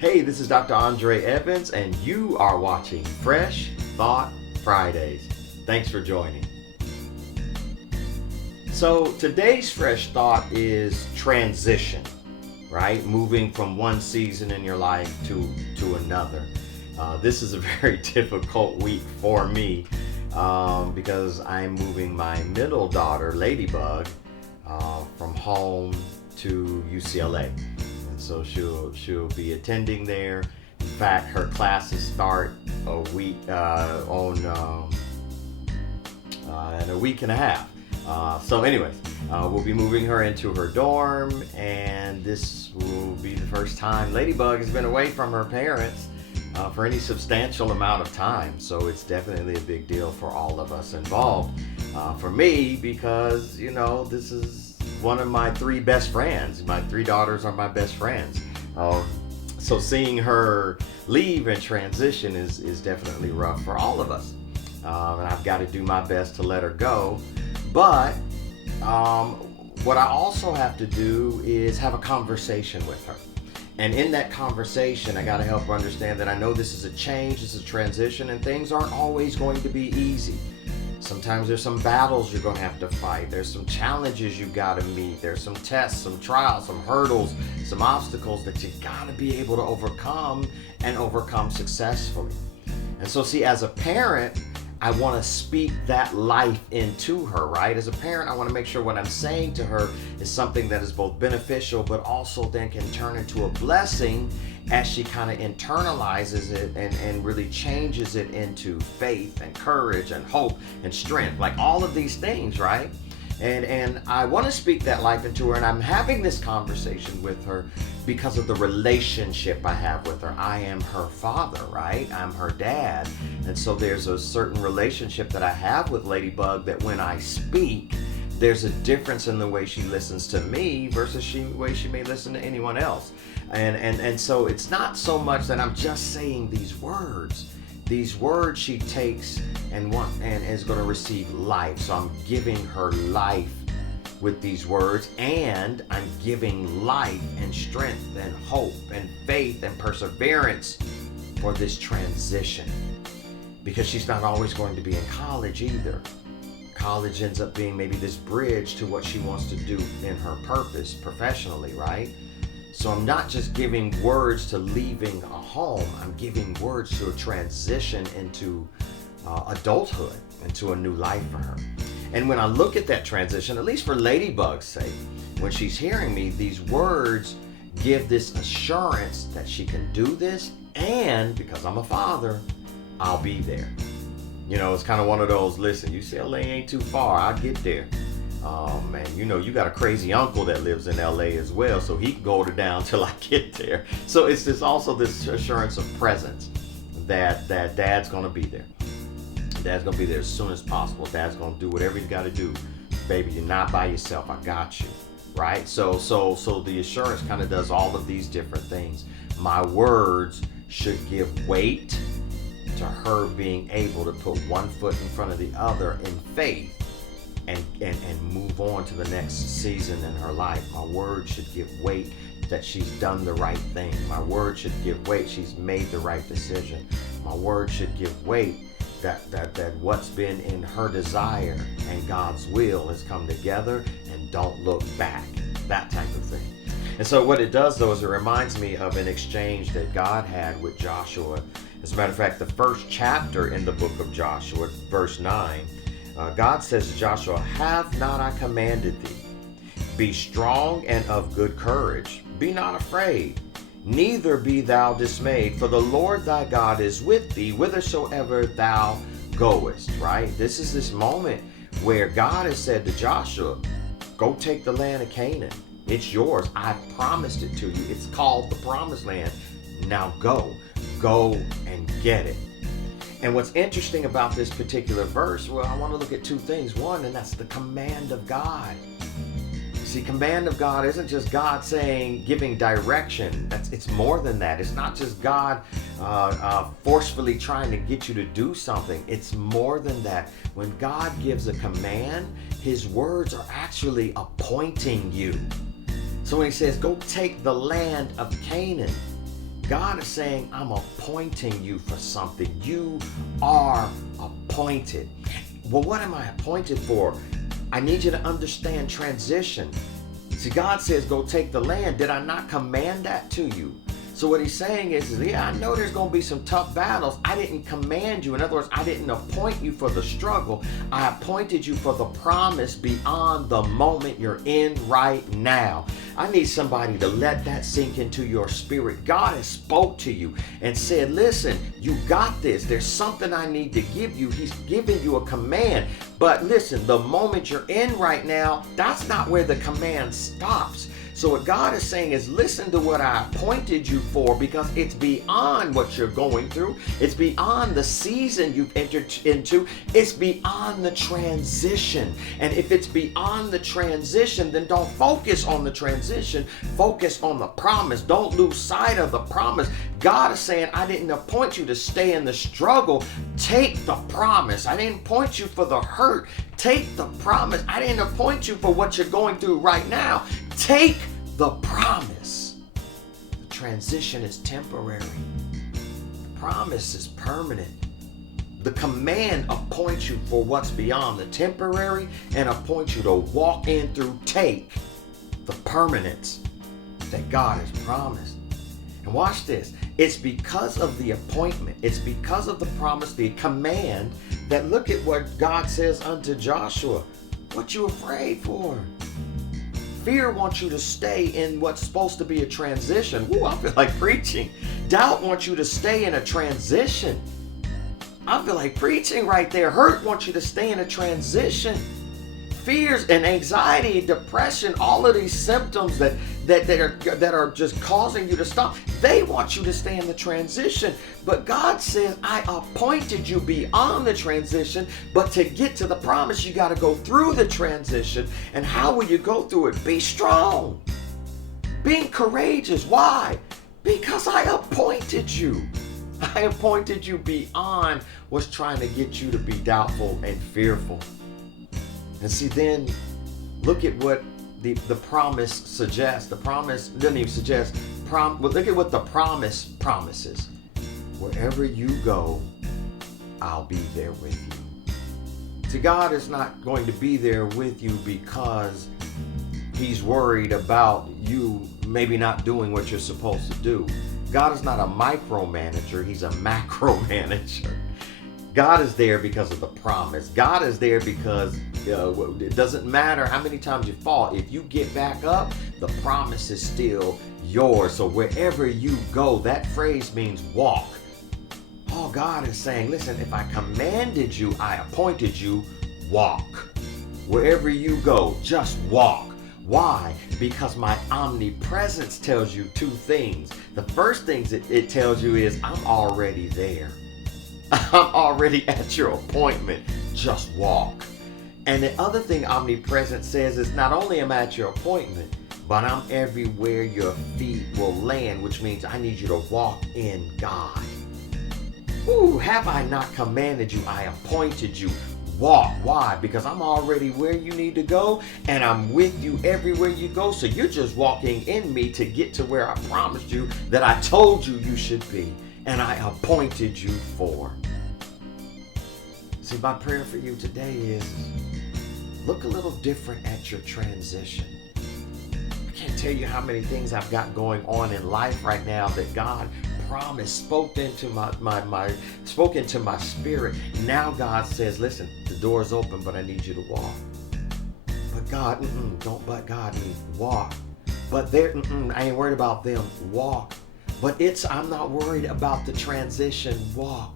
Hey, this is Dr. Andre Evans, and you are watching Fresh Thought Fridays. Thanks for joining. So today's Fresh Thought is transition, right? Moving from one season in your life to another. This is a very difficult week for me because I'm moving my middle daughter, Ladybug, from home to UCLA. So she'll be attending there. In fact, her classes start a week in a week and a half. So anyways, we'll be moving her into her dorm, and this will be the first time Ladybug has been away from her parents for any substantial amount of time. So it's definitely a big deal for all of us involved. For me, because this is one of my three best friends. My three daughters are my best friends. So seeing her leave and transition is definitely rough for all of us. And I've got to do my best to let her go. But what I also have to do is have a conversation with her. And in that conversation, I got to help her understand that I know this is a change, this is a transition, and things aren't always going to be easy. Sometimes there's some battles you're going to have to fight. There's some challenges you got to meet. There's some tests, some trials, some hurdles, some obstacles that you got to be able to overcome and overcome successfully. And so see, as a parent, I want to speak that life into her, right? As a parent, I want to make sure what I'm saying to her is something that is both beneficial, but also then can turn into a blessing as she kind of internalizes it and really changes it into faith and courage and hope and strength, like all of these things, right? And I want to speak that life into her, and I'm having this conversation with her because of the relationship I have with her. I am her father, right? I'm her dad. And so there's a certain relationship that I have with Ladybug that when I speak, there's a difference in the way she listens to me versus the way she may listen to anyone else. And so it's not so much that I'm just saying these words. These words she takes and is going to receive life. So I'm giving her life with these words, and I'm giving life and strength and hope and faith and perseverance for this transition. Because she's not always going to be in college either. College ends up being maybe this bridge to what she wants to do in her purpose professionally, right? So I'm not just giving words to leaving a home, I'm giving words to a transition into adulthood, into a new life for her. And when I look at that transition, at least for Ladybug's sake, when she's hearing me, these words give this assurance that she can do this, and because I'm a father, I'll be there. It's kind of one of those, listen, UCLA ain't too far, I'll get there. Man, you got a crazy uncle that lives in LA as well, so he can go to down till I get there. So it's also this assurance of presence that dad's gonna be there. Dad's gonna be there as soon as possible. Dad's gonna do whatever you gotta do. Baby, you're not by yourself, I got you. Right? So the assurance kind of does all of these different things. My words should give weight to her being able to put one foot in front of the other in faith and move on to the next season in her life. My word should give weight that she's done the right thing. My word should give weight she's made the right decision. My word should give weight that what's been in her desire and God's will has come together, and don't look back. That type of thing. And so what it does, though, is it reminds me of an exchange that God had with Joshua. As a matter of fact, the first chapter in the book of Joshua, verse 9, God says to Joshua, "Have not I commanded thee? Be strong and of good courage. Be not afraid, neither be thou dismayed, for the Lord thy God is with thee whithersoever thou goest." Right? This is this moment where God has said to Joshua, go take the land of Canaan. It's yours. I promised it to you. It's called the promised land. Now go and get it. And what's interesting about this particular verse, well, I want to look at two things. One, and that's the command of God. See, command of God isn't just God saying, giving direction. It's more than that. It's not just God forcefully trying to get you to do something. It's more than that. When God gives a command, his words are actually appointing you. So when he says, go take the land of Canaan, God is saying, I'm appointing you for something. You are appointed. Well, what am I appointed for? I need you to understand transition. See, God says, go take the land. Did I not command that to you? So what he's saying is, yeah, I know there's going to be some tough battles. I didn't command you. In other words, I didn't appoint you for the struggle. I appointed you for the promise beyond the moment you're in right now. I need somebody to let that sink into your spirit. God has spoke to you and said, listen, you got this. There's something I need to give you. He's giving you a command. But listen, the moment you're in right now, that's not where the command stops. So what God is saying is, listen to what I appointed you for, because it's beyond what you're going through. It's beyond the season you've entered into. It's beyond the transition. And if it's beyond the transition, then don't focus on the transition. Focus on the promise. Don't lose sight of the promise. God is saying, I didn't appoint you to stay in the struggle. Take the promise. I didn't appoint you for the hurt. Take the promise. I didn't appoint you for what you're going through right now. Take the promise. The transition is temporary. The promise is permanent. The command appoints you for what's beyond the temporary and appoints you to walk in through, take the permanence that God has promised. And watch this. It's because of the appointment. It's because of the promise, the command, that look at what God says unto Joshua. What you afraid for? Fear wants you to stay in what's supposed to be a transition. Ooh, I feel like preaching. Doubt wants you to stay in a transition. I feel like preaching right there. Hurt wants you to stay in a transition. Fears and anxiety, depression, all of these symptoms that are just causing you to stop, they want you to stay in the transition. But God says, I appointed you beyond the transition, but to get to the promise, you got to go through the transition. And how will you go through it? Be strong. Being courageous. Why? Because I appointed you. I appointed you beyond what's trying to get you to be doubtful and fearful. And see, then look at what the promise suggests. The promise doesn't even suggest, well, look at what the promise promises. Wherever you go, I'll be there with you. See, God is not going to be there with you because he's worried about you maybe not doing what you're supposed to do. God is not a micromanager, he's a macro manager. God is there because of the promise. God is there because it doesn't matter how many times you fall. If you get back up, the promise is still yours. So wherever you go, that phrase means walk. All God is saying, listen, if I commanded you, I appointed you, walk. Wherever you go, just walk. Why? Because my omnipresence tells you two things. The first thing it tells you is, I'm already there. I'm already at your appointment. Just walk. And the other thing omnipresence says is, not only am I at your appointment, but I'm everywhere your feet will land, which means I need you to walk in God. Ooh, have I not commanded you? I appointed you. Walk. Why? Because I'm already where you need to go, and I'm with you everywhere you go. So you're just walking in me to get to where I promised you that I told you you should be, and I appointed you for. See, my prayer for you today is, look a little different at your transition. I can't tell you how many things I've got going on in life right now that God promised, spoke into my spirit. Now God says, listen, the door's open, but I need you to walk. But God, but God means walk. But I ain't worried about them. Walk. But I'm not worried about the transition. Walk.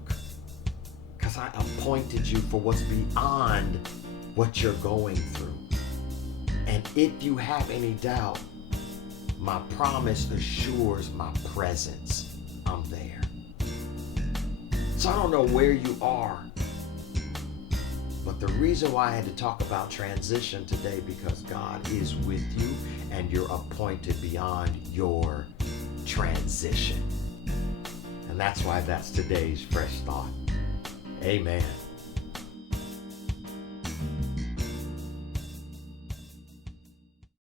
Because I appointed you for what's beyond what you're going through. And if you have any doubt, my promise assures my presence. I'm there. So I don't know where you are, but the reason why I had to talk about transition today, because God is with you and you're appointed beyond your transition. And that's why that's today's fresh thought. Amen.